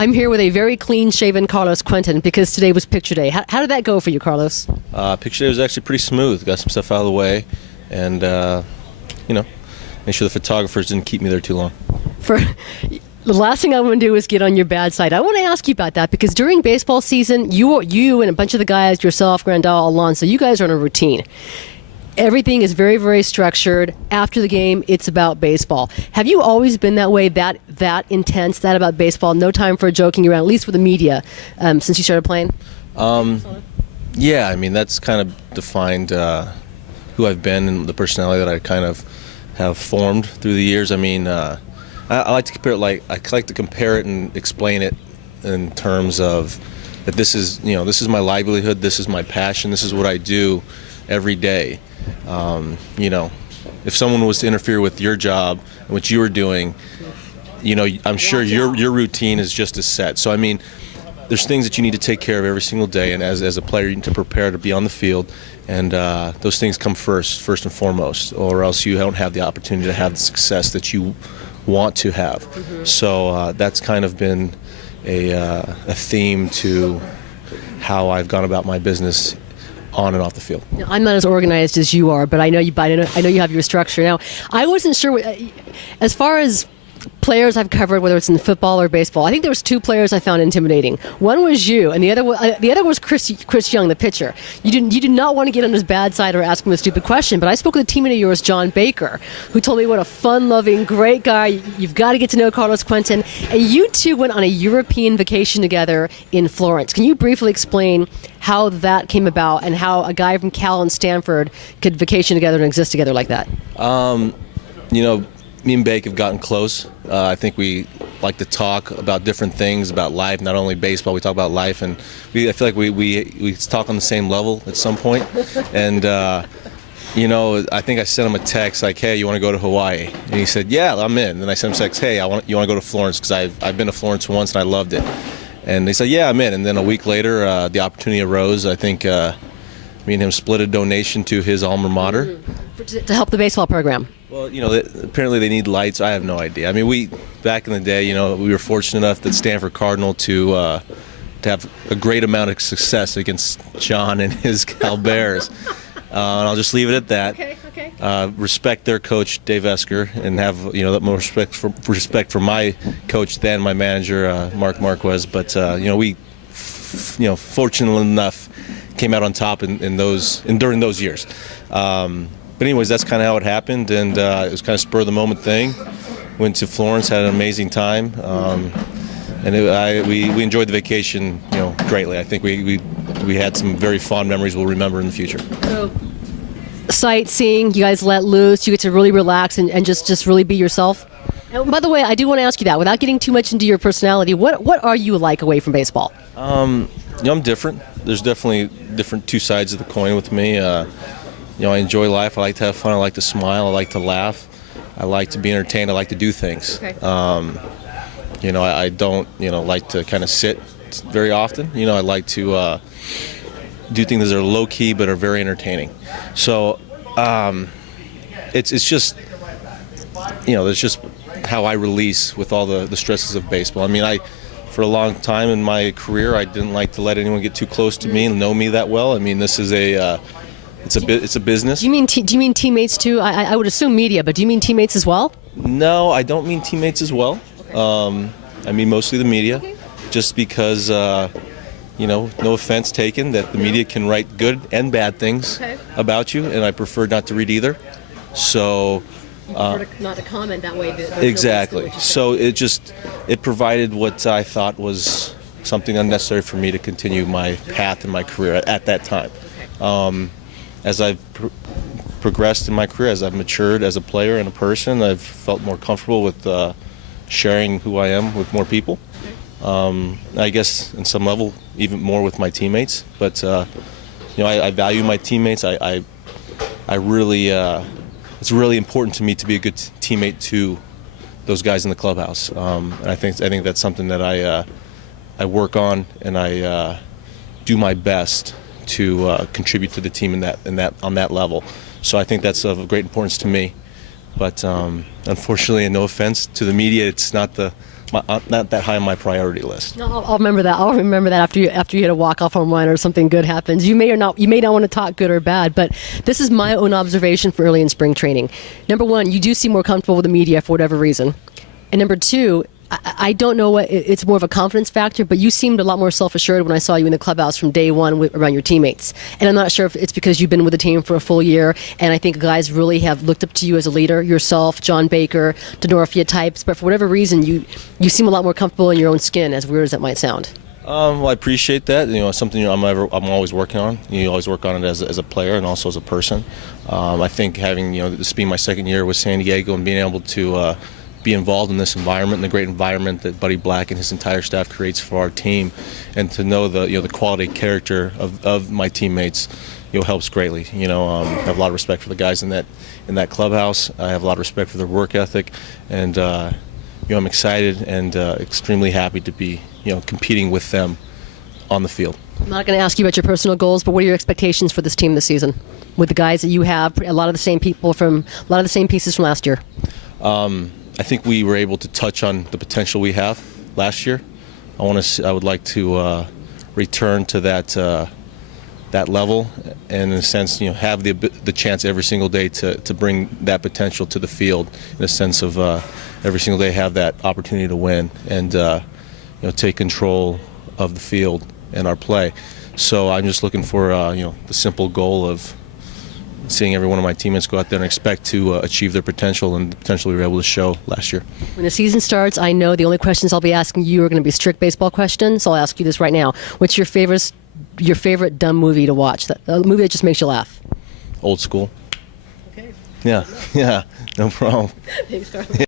I'm here with a very clean-shaven Carlos Quentin because today was picture day. How did that go for you, Carlos? Picture day was actually pretty smooth. Got some stuff out of the way, and make sure the photographers didn't keep me there too long. The last thing I want to do is get on your bad side. I want to ask you about that because during baseball season, you and a bunch of the guys, yourself, Grandal, Alonso, you guys are on a routine. Everything is very, very structured. After the game, it's about baseball. Have you always been that way, that intense, that about baseball? No time for joking around, at least with the media, since you started playing? Yeah, I mean, that's kind of defined who I've been and the personality that I kind of have formed through the years. I mean, I like to compare it I like to compare it and explain it in terms of that this is my livelihood, this is my passion, this is what I do every day. If someone was to interfere with your job and what you were doing, I'm sure your routine is just as set. So I mean, there's things that you need to take care of every single day, and as a player, you need to prepare to be on the field, and those things come first and foremost, or else you don't have the opportunity to have the success that you want to have. Mm-hmm. So that's kind of been a theme to how I've gone about my business on and off the field. Now, I'm not as organized as you are, but I know you have your structure. Now, I wasn't sure, as far as players I've covered, whether it's in football or baseball, I think there was two players I found intimidating. One was you, and the other was Chris Young, the pitcher. You did not want to get on his bad side or ask him a stupid question, but I spoke with a teammate of yours, John Baker, who told me what a fun-loving, great guy. You've got to get to know Carlos Quentin. And you two went on a European vacation together in Florence. Can you briefly explain how that came about and how a guy from Cal and Stanford could vacation together and exist together like that? Me and Bake have gotten close. I think we like to talk about different things, about life, not only baseball. We talk about life, and I feel like we talk on the same level at some point. And I think I sent him a text like, "Hey, you want to go to Hawaii?" And he said, "Yeah, I'm in." And then I sent him a text, "Hey, you want to go to Florence? Because I've been to Florence once and I loved it." And he said, "Yeah, I'm in." And then a week later, the opportunity arose. I think me and him split a donation to his alma mater to help the baseball program. Well, apparently they need lights. I have no idea. I mean, back in the day, we were fortunate enough that Stanford Cardinal to have a great amount of success against John and his Cal Bears. And I'll just leave it at that. Okay. Respect their coach, Dave Esker, and have that more respect for my coach then, my manager, Mark Marquez. But we, fortunate enough, came out on top in during those years. But anyways, that's kind of how it happened, and it was kind of spur of the moment thing. Went to Florence, had an amazing time, and we enjoyed the vacation, greatly. I think we had some very fond memories we'll remember in the future. So, sightseeing, you guys let loose, you get to really relax and just really be yourself. And by the way, I do want to ask you that, without getting too much into your personality, what are you like away from baseball? I'm different. There's definitely different two sides of the coin with me. I enjoy life. I like to have fun. I like to smile. I like to laugh. I like to be entertained. I like to do things. Okay. I don't, like to kind of sit very often. I like to do things that are low key but are very entertaining. So it's just, that's just how I release with all the stresses of baseball. I mean, for a long time in my career, I didn't like to let anyone get too close to me and know me that well. I mean, this is it's a business. Do you mean teammates too? I would assume media, but do you mean teammates as well? No, I don't mean teammates as well. I mean mostly the media, okay. Just because, no offense taken, that the media can write good and bad things about you, and I prefer not to read either. So. Not to comment that way. Exactly. So it provided what I thought was something unnecessary for me to continue my path in my career at that time. Okay. As I've progressed in my career, as I've matured as a player and a person, I've felt more comfortable with sharing who I am with more people. I guess in some level, even more with my teammates. But I value my teammates. I really, it's really important to me to be a good teammate to those guys in the clubhouse. And I think that's something that I work on, and I do my best to contribute to the team on that level. So I think that's of great importance to me. But unfortunately, and no offense to the media, it's not not that high on my priority list. No, I'll remember that. I'll remember that after you hit a walk-off home run or something good happens. You may not want to talk good or bad, but this is my own observation for early in spring training. Number one, you do seem more comfortable with the media for whatever reason. And number two, I don't know what it's more of a confidence factor, but you seemed a lot more self-assured when I saw you in the clubhouse from day one around your teammates. And I'm not sure if it's because you've been with the team for a full year, and I think guys really have looked up to you as a leader, yourself, John Baker, Denorfia types, but for whatever reason, you seem a lot more comfortable in your own skin, as weird as that might sound. Well, I appreciate that. It's something I'm always working on. You always work on it as a player and also as a person. I think having this being my second year with San Diego and being able to be involved in this environment, and the great environment that Buddy Black and his entire staff creates for our team, and to know the quality character of my teammates, helps greatly. I have a lot of respect for the guys in that clubhouse. I have a lot of respect for their work ethic, and I'm excited and extremely happy to be competing with them on the field. I'm not going to ask you about your personal goals, but what are your expectations for this team this season with the guys that you have? A lot of the same pieces from last year. I think we were able to touch on the potential we have last year. I would like to return to that level, and in a sense, have the chance every single day to bring that potential to the field. In a sense of every single day have that opportunity to win and take control of the field and our play. So I'm just looking for the simple goal of seeing every one of my teammates go out there and expect to achieve their potential and the potential we were able to show last year. When the season starts, I know the only questions I'll be asking you are going to be strict baseball questions, so I'll ask you this right now. What's your favorite dumb movie to watch? A movie that just makes you laugh? Old School. Okay. Yeah, no problem. Thanks, Carlos.